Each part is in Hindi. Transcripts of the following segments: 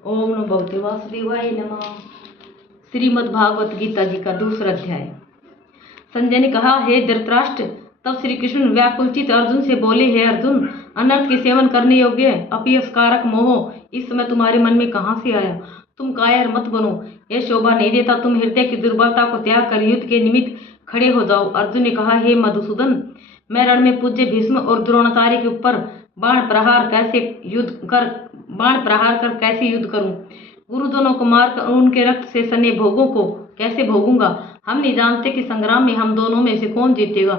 ओम नमो भगवते वासुदेवाय नमः। श्रीमद् भागवत गीता जी का दूसरा अध्याय। संजय ने कहा, हे धृतराष्ट्र। तब श्री कृष्ण व्याकुलचित अर्जुन से बोले, हे अर्जुन, अनर्थ के सेवन करने योग्य अपयस्कारक मोह इस समय तुम्हारे मन में कहाँ से आया? तुम कायर मत बनो, यह शोभा नहीं देता। तुम हृदय की दुर्बलता को त्याग कर युद्ध के निमित्त खड़े हो जाओ। अर्जुन ने कहा, हे मधुसूदन, मैं रण में पूज्य भीष्म और द्रोणाचार्य के ऊपर बाण प्रहार कर कैसे युद्ध करूं? गुरुजनों को मारकर उनके रक्त से सने भोगों को कैसे भोगूंगा? हम नहीं जानते कि संग्राम में हम दोनों में से कौन जीतेगा।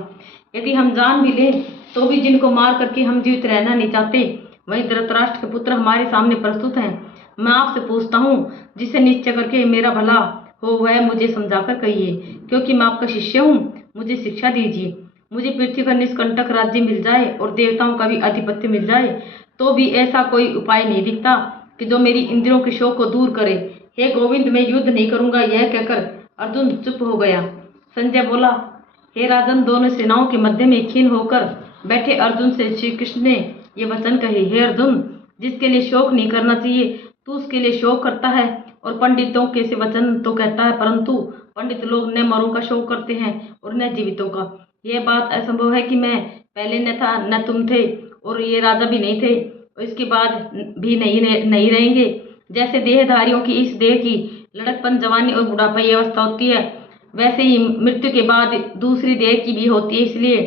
यदि हम जान भी लें तो भी जिनको मार करके हम जीवित रहना नहीं चाहते, वही धृतराष्ट्र के पुत्र हमारे सामने प्रस्तुत हैं। मैं आपसे पूछता हूँ, जिसे निश्चय करके मेरा भला हो वह मुझे समझाकर कहिए, क्योंकि मैं आपका शिष्य हूँ। मुझे शिक्षा दीजिए। मुझे पृथ्वी का निष्कंटक राज्य मिल जाए और देवताओं का भी आधिपत्य मिल जाए, तो भी ऐसा कोई उपाय नहीं दिखता कि जो मेरी इंद्रियों के शोक को दूर करे। हे गोविंद, मैं युद्ध नहीं करूंगा। यह कहकर अर्जुन चुप हो गया। संजय बोला, हे राजन, दोनों सेनाओं के मध्य में खीन होकर बैठे अर्जुन से श्री कृष्ण ने ये वचन कहे, हे अर्जुन, जिसके लिए शोक नहीं करना चाहिए तू उसके लिए शोक करता है, और पंडितों के से वचन तो कहता है, परंतु पंडित लोग न मरों का शोक करते हैं और न जीवितों का। यह बात असंभव है कि मैं पहले न था न तुम थे, और ये राजा भी नहीं थे और इसके बाद भी नहीं रहेंगे। जैसे देहधारियों की इस देह की लड़कपन, जवानी और बुढ़ापा की अवस्था होती है, वैसे ही मृत्यु के बाद दूसरी देह की भी होती है। इसलिए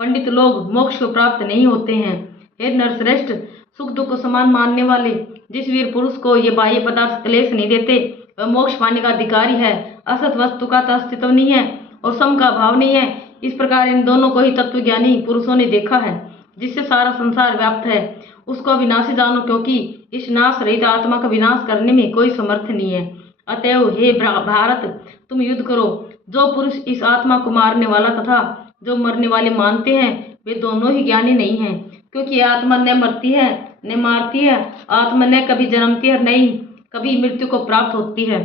पंडित लोग मोक्ष को प्राप्त नहीं होते हैं। हे नरश्रेष्ठ, सुख दुख को समान मानने वाले जिस वीर पुरुष को ये बाह्य पदार्थ क्लेश नहीं देते, वह मोक्ष पाने का अधिकारी है। असत वस्तु का तो अस्तित्व नहीं है और सम का भाव नहीं है। इस प्रकार इन दोनों को ही तत्वज्ञानी पुरुषों ने देखा है। जिससे सारा संसार व्याप्त है उसको अविनाशी जानो, क्योंकि इस नाश रहित आत्मा का विनाश करने में कोई समर्थ नहीं है। अतएव हे भारत, तुम युद्ध करो। जो पुरुष इस आत्मा को मारने वाला तथा जो मरने वाले मानते हैं, वे दोनों ही ज्ञानी नहीं हैं, क्योंकि आत्मा न मरती है न मारती है। आत्मा न कभी जन्मती है, न ही कभी मृत्यु को प्राप्त होती है।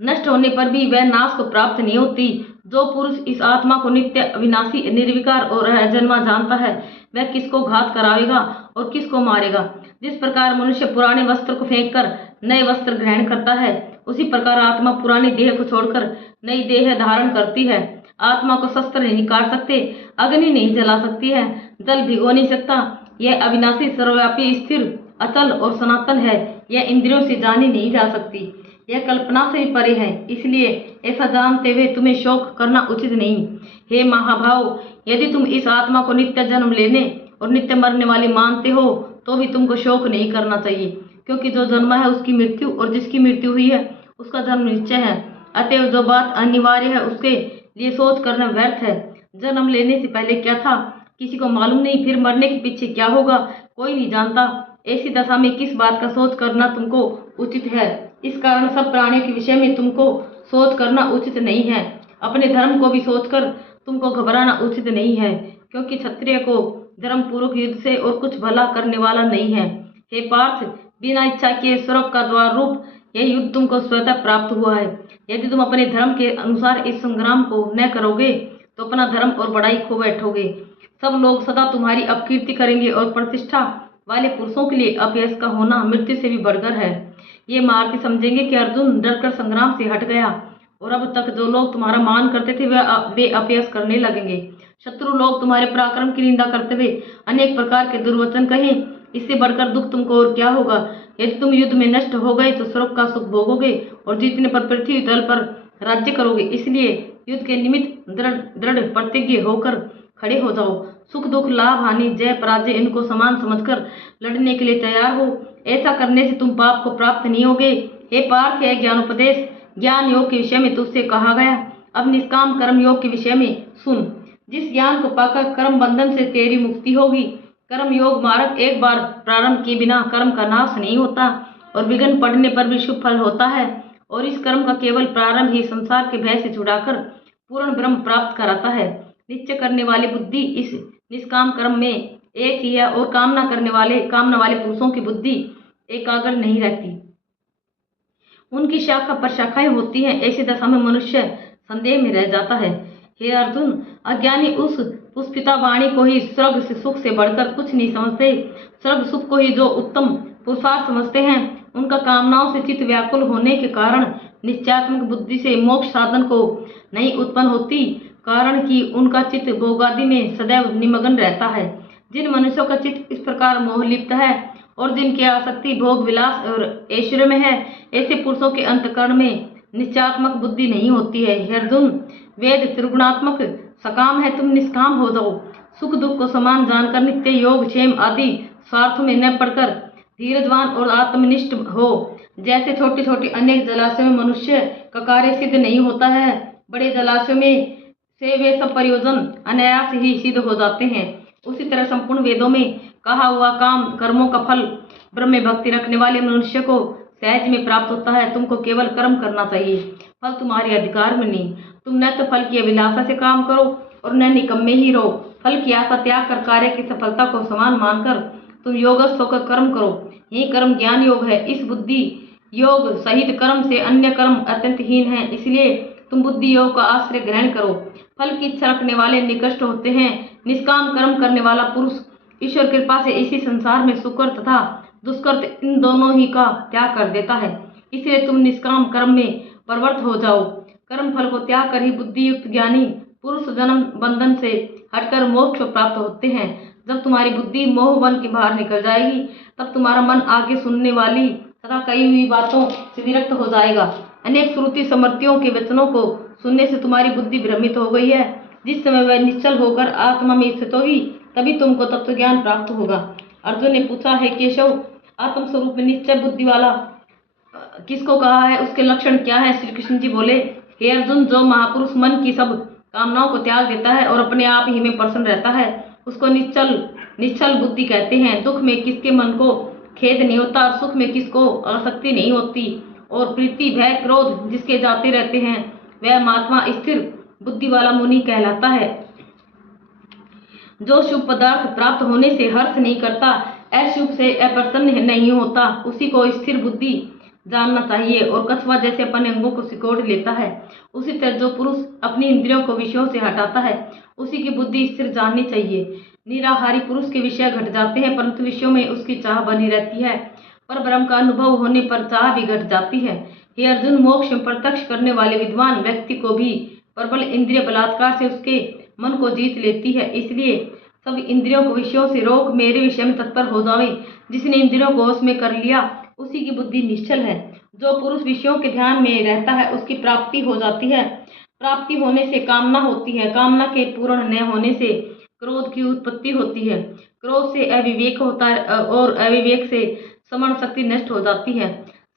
नष्ट होने पर भी वह नाश को प्राप्त नहीं होती। जो पुरुष इस आत्मा को नित्य, अविनाशी, निर्विकार और अजन्मा जानता है, वह किसको घात करावेगा और किसको मारेगा। जिस प्रकार मनुष्य पुराने वस्त्र को फेंककर नए वस्त्र ग्रहण करता है, उसी प्रकार आत्मा पुरानी देह को छोड़कर नई देह धारण करती है। आत्मा को शस्त्र नहीं काट सकते, अग्नि नहीं जला सकती है, जल भिगो नहीं सकता। यह अविनाशी, सर्वव्यापी, स्थिर, अचल और सनातन है। यह इंद्रियों से जानी नहीं जा सकती। यह कल्पना से भी परे है। इसलिए ऐसा जानते हुए तुम्हें शोक करना उचित नहीं। हे महाभाव, यदि तुम इस आत्मा को नित्य जन्म लेने और नित्य मरने वाली मानते हो, तो भी तुमको शोक नहीं करना चाहिए, क्योंकि जो जन्मा है उसकी मृत्यु और जिसकी मृत्यु हुई है उसका जन्म निश्चय है। अतएव जो बात अनिवार्य है उसके लिए सोच करना व्यर्थ है। जन्म लेने से पहले क्या था किसी को मालूम नहीं, फिर मरने के पीछे क्या होगा कोई नहीं जानता। ऐसी दशा में किस बात का सोच करना तुमको उचित है? इस कारण सब प्राणियों के विषय में तुमको सोच करना उचित नहीं है। अपने धर्म को भी सोचकर तुमको घबराना उचित नहीं है, क्योंकि क्षत्रिय को धर्म पूर्वक युद्ध से और कुछ भला करने वाला नहीं है। हे पार्थ, बिना इच्छा के स्वर्ग का द्वार रूप यह युद्ध तुमको स्वतः प्राप्त हुआ है। यदि तुम अपने धर्म के अनुसार इस संग्राम को न करोगे तो अपना धर्म और बड़ाई खो बैठोगे। सब लोग सदा तुम्हारी अपकीर्ति करेंगे और प्रतिष्ठा वाले पुरुषों के लिए अपयश का होना मृत्यु से भी बढ़कर है। ये महारथी समझेंगे कि अर्जुन डरकर संग्राम से हट गया, और अब तक जो लोग तुम्हारा मान करते थे वे अपयश करने लगेंगे। शत्रु लोग तुम्हारे पराक्रम की निंदा करते हुए अनेक प्रकार के दुर्वचन कहें। इससे बढ़कर दुख तुमको और क्या होगा? यदि तुम युद्ध में नष्ट हो गए तो स्वर्ग का सुख भोगोगे और जीतने पर पृथ्वी तल पर राज्य करोगे। इसलिए युद्ध के निमित्त दृढ़ प्रतिज्ञ होकर खड़े हो जाओ। सुख दुख, लाभ हानि, जय पराजय, इनको समान समझकर लड़ने के लिए तैयार हो। ऐसा करने से तुम पाप को प्राप्त नहीं होगे। हे पार्थ, यह ज्ञानोपदेश ज्ञान योग के विषय में तुझसे कहा गया। अब निष्काम कर्म योग के विषय में सुन। जिस ज्ञान को पाकर कर्म बंधन से तेरी मुक्ति होगी। कर्म योग मार्ग एक बार प्रारंभ किए बिना कर्म का नाश नहीं होता, और विघ्न पड़ने पर भी शुभ फल होता है। और इस कर्म का केवल प्रारंभ ही संसार के भय से छुड़ाकर पूर्ण ब्रह्म प्राप्त कराता है। निश्चय करने वाली बुद्धि इस निष्काम कर्म में एक ही है, और कामना वाले पुरुषों की बुद्धि एकाग्र नहीं रहती। उनकी शाखा पर शाखाएं होती हैं। ऐसी दशा में मनुष्य संदेह में रह जाता है। हे अर्जुन, अज्ञानी उस पुष्पिता वाणी को ही स्वर्ग से सुख से बढ़कर कुछ नहीं समझते। स्वर्ग सुख को ही जो उत्तम पुरुषार्थ समझते हैं, उनका कामनाओं से चित्त व्याकुल होने के कारण निश्चयात्मक बुद्धि से मोक्ष साधन को नहीं उत्पन्न होती, कारण कि उनका चित्त भोगादि में सदैव निमग्न रहता है। जिन मनुष्यों का चित्त इस प्रकार मोह लिप्त है और जिनकी आसक्ति भोग विलास और ऐश्वर्य में है, ऐसे पुरुषों के अंतकरण में निश्चयात्मक बुद्धि नहीं होती है। हे अर्जुन, वेद त्रिगुणात्मक सकाम है, तुम निष्काम हो जाओ। सुख दुख को समान जानकर नित्य योग क्षेम आदि स्वार्थों में न पड़कर धीरजवान और आत्मनिष्ठ हो। जैसे छोटे छोटे अनेक जलाशयों में मनुष्य का कार्य सिद्ध नहीं होता है, बड़े जलाशयों में से वे सब प्रयोजन अनायास ही सिद्ध हो जाते हैं, उसी तरह संपूर्ण वेदों में कहा हुआ काम कर्मों का फल ब्रह्म में भक्ति रखने वाले मनुष्य को सहज में प्राप्त होता है। तुमको केवल कर्म करना चाहिए, फल तुम्हारे अधिकार में नहीं। तुम न तो फल की अभिलाषा से काम करो और न निकम्मे ही रहो। फल की आशा त्याग कर कार्य की सफलता को समान मानकर तुम योगस्थ होकर कर्म करो। यही कर्म ज्ञान योग है। इस बुद्धि योग सहित कर्म से अन्य कर्म अत्यंत हीन है, इसलिए तुम बुद्धि योग का आश्रय ग्रहण करो। फल की इच्छा रखने वाले निकृष्ट होते हैं। निष्काम कर्म करने वाला पुरुष ईश्वर कृपा से इसी संसार में सुकर तथा दुष्कृत इन दोनों ही का त्याग कर देता है। इसलिए तुम निष्काम कर्म में प्रवृत्त हो जाओ। कर्म फल को त्याग कर ही बुद्धि युक्त ज्ञानी पुरुष जन्म बंधन से हटकर मोक्ष प्राप्त होते हैं। जब तुम्हारी बुद्धि मोह वन के बाहर निकल जाएगी, तब तुम्हारा मन आगे सुनने वाली तथा कही हुई बातों से विरक्त हो जाएगा। अनेक श्रुति समर्थियों के वचनों को सुनने से तुम्हारी बुद्धि भ्रमित हो गई है। जिस समय वह निश्चल होकर आत्मा में स्थित होगी, तभी तुमको तत्व ज्ञान प्राप्त होगा। अर्जुन ने पूछा, है केशव, आत्म स्वरूप में निश्चय बुद्धि वाला किसको कहा है, उसके लक्षण क्या है? श्री कृष्ण जी बोले, हे अर्जुन, जो महापुरुष मन की सब कामनाओं को त्याग देता है और अपने आप ही में प्रसन्न रहता है, उसको निश्चल बुद्धि कहते हैं। दुख में किसके मन को खेद नहीं होता और सुख में किसको आसक्ति नहीं होती, और प्रीति भय क्रोध जिसके जाते रहते हैं, वह महात्मा स्थिर बुद्धि वाला मुनि कहलाता है। जो शुभ पदार्थ प्राप्त होने से हर्ष नहीं करता, अशुभ से अप्रसन्न नहीं होता, उसी को स्थिर बुद्धि जानना चाहिए। और कछुआ जैसे अपने अंगों को सिकोड़ लेता है, उसी तरह जो पुरुष अपनी इंद्रियों को विषयों से हटाता है, उसी की बुद्धि स्थिर जाननी चाहिए। निराहारी पुरुष के विषय घट जाते हैं, परंतु विषयों में उसकी चाह बनी रहती है। पर ब्रह्म का अनुभव होने पर चाह भी घट जाती है। हे अर्जुन, मोक्ष में प्रत्यक्ष करने वाले विद्वान व्यक्ति को भी प्रबल इंद्रिय बलात्कार से उसके मन को जीत लेती है। इसलिए सब इंद्रियों को विषयों से रोक मेरे विषय में तत्पर हो जावे। जिसने इंद्रियों को वश में कर लिया, उसी की बुद्धि निश्चल है। जो पुरुष विषयों के ध्यान में रहता है, उसकी प्राप्ति हो जाती है। प्राप्ति होने से कामना होती है, कामना के पूर्ण न होने से क्रोध की उत्पत्ति होती है, क्रोध से अविवेक होता है और अविवेक से समण शक्ति नष्ट हो जाती है।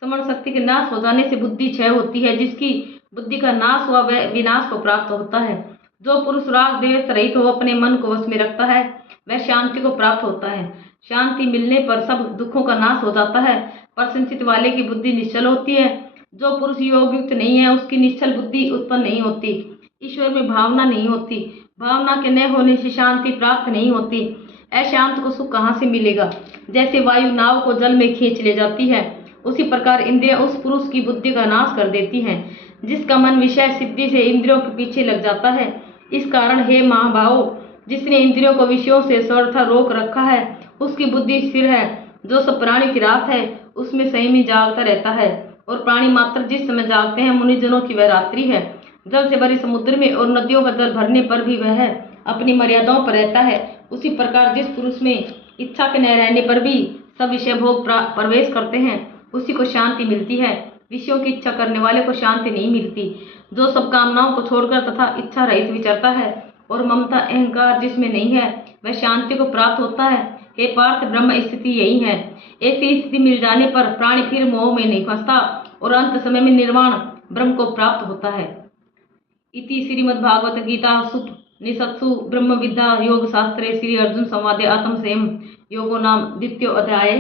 समण शक्ति के नाश हो जाने से बुद्धि क्षय होती है। जिसकी बुद्धि का नाश हुआ, वह विनाश को प्राप्त होता है। जो पुरुष राग द्वेष रहित हो अपने मन को वश में रखता है, वह शांति को प्राप्त होता है। शांति मिलने पर सब दुखों का नाश हो जाता है। प्रसन्नचित वाले की बुद्धि निश्चल होती है। जो पुरुष योग युक्त नहीं है, उसकी निश्चल बुद्धि उत्पन्न नहीं होती। ईश्वर में भावना नहीं होती। भावना के न होने से शांति प्राप्त नहीं होती। अशांत को सुख कहाँ से मिलेगा? जैसे वायु नाव को जल में खींच ले जाती है, उसी प्रकार इंद्रियां उस पुरुष की बुद्धि का नाश कर देती हैं जिसका मन विषय सिद्धि से इंद्रियों के पीछे लग जाता है। इस कारण हे महाभाव, जिसने इंद्रियों को विषयों से सर्वथा रोक रखा है, उसकी बुद्धि स्थिर है। जो सब प्राणी की रात है, उसमें संयमी जागता रहता है, और प्राणी मात्र जिस समय जागते हैं, मुनिजनों की वह रात्रि है। जल से भरे समुद्र में और नदियों का जल भरने पर भी वह अपनी मर्यादाओं पर रहता है। उसी प्रकार जिस पुरुष में इच्छा के न रहने पर भी सब विषय भोग प्रवेश करते हैं, उसी को शांति मिलती है। विषयों की इच्छा करने वाले को शांति नहीं मिलती। जो सब कामनाओं को छोड़कर तथा इच्छा रहित विचरता है और ममता अहंकार जिसमें नहीं है, वह शांति को प्राप्त होता है। हे पार्थ, ब्रह्म स्थिति यही है। ऐसी स्थिति मिल जाने पर प्राणी फिर मोह में नहीं फंसता और अंत समय में निर्वाण ब्रह्म को प्राप्त होता है। इति श्रीमद्भागवत गीता उपनिषत्सु ब्रह्म विद्या योग शास्त्रे श्री अर्जुन संवादे आत्म संयम योगो नाम द्वितीय अध्याय।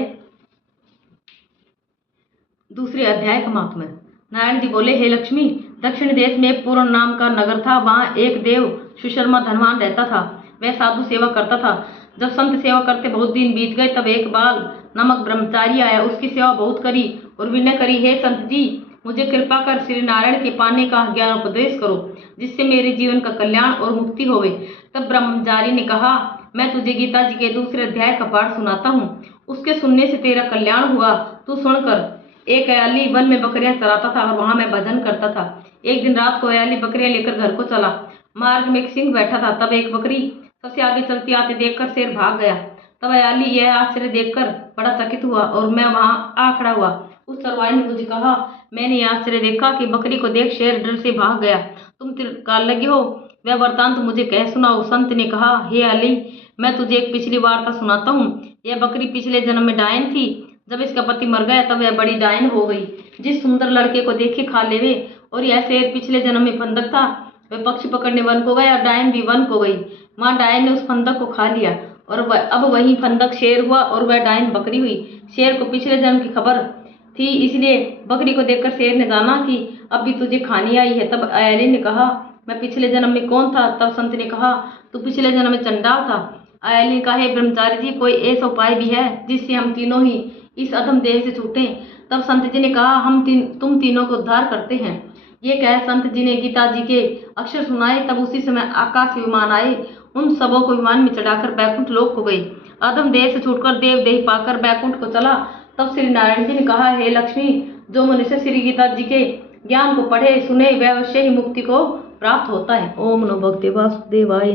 दूसरे अध्याय का महात्म्य। नारायण जी बोले, हे लक्ष्मी, दक्षिण देश में पूर्ण नाम का नगर था। वहाँ एक देव सुशर्मा धनवान रहता था। वह साधु सेवा करता था। जब संत सेवा करते बहुत दिन बीत गए, तब एक बाल नामक ब्रह्मचारी आया। उसकी सेवा बहुत करी और विनय करी, हे संत जी, मुझे कृपा कर श्री नारायण के पाने का ज्ञान उपदेश करो, जिससे मेरे जीवन का कल्याण और मुक्ति होवे। तब ब्रह्मचारी ने कहा, मैं तुझे गीता जी के दूसरे अध्याय का पाठ सुनाता हूँ उसके सुनने से तेरा कल्याण हुआ। तू सुनकर। एक अयाली वन में बकरियां चराता था और वहां मैं भजन करता था। एक दिन रात को अयाली बकरियां लेकर घर को चला। मार्ग में एक सिंह बैठा था। तब एक बकरी सबसे आगे चलती आते देखकर शेर भाग गया। तब अयाली यह आश्चर्य देखकर बड़ा चकित हुआ और मैं वहां आ खड़ा हुआ। उस चरवाहे ने मुझे कहा, मैंने यह आश्चर्य देखा कि बकरी को देख शेर डर से भाग गया। तुम त्रिकाल लगे हो, वह वृतांत मुझे कह सुनाओ। संत ने कहा, हे अली, मैं तुझे एक पिछली वार्ता सुनाता हूँ। यह बकरी पिछले जन्म में डायन थी। जब इसका पति मर गया तब वह बड़ी डायन हो गई। जिस सुंदर लड़के को देखे खा लेवे। और यह शेर पिछले जन्म में फंदक था। वह पक्षी पकड़ने वन को गया और डायन भी वन को गई। माँ डायन ने उस फंदक को खा लिया और अब वही फंदक शेर हुआ और वह डायन बकरी हुई। शेर को पिछले जन्म की खबर थी, इसलिए बकरी को देखकर शेर ने जाना कि अब भी तुझे खानी आई है। तब अयाली ने कहा, मैं पिछले जन्म में कौन था? तब संत ने कहा, तू पिछले जन्म में चंडाल था। अयाली ने कहा, हे ब्रह्मचारी जी, कोई ऐसा उपाय भी है जिससे हम तीनों ही इस अधम देह से छूटें? तब संत जी ने कहा, तुम तीनों को उद्धार करते हैं। ये कह संत जी ने गीता जी के अक्षर सुनाए। तब उसी समय आकाश विमान आए। उन सबों को विमान में चढ़ाकर बैकुंठ लोक को गई। अधम देह से छूटकर देव देह पाकर बैकुंठ को चला। तब श्री नारायण जी ने कहा, हे लक्ष्मी, जो मनुष्य श्री गीता जी के ज्ञान को पढ़े सुने वह अवश्य ही मुक्ति को प्राप्त होता है। ओम नमो भगवते वासुदेवाय।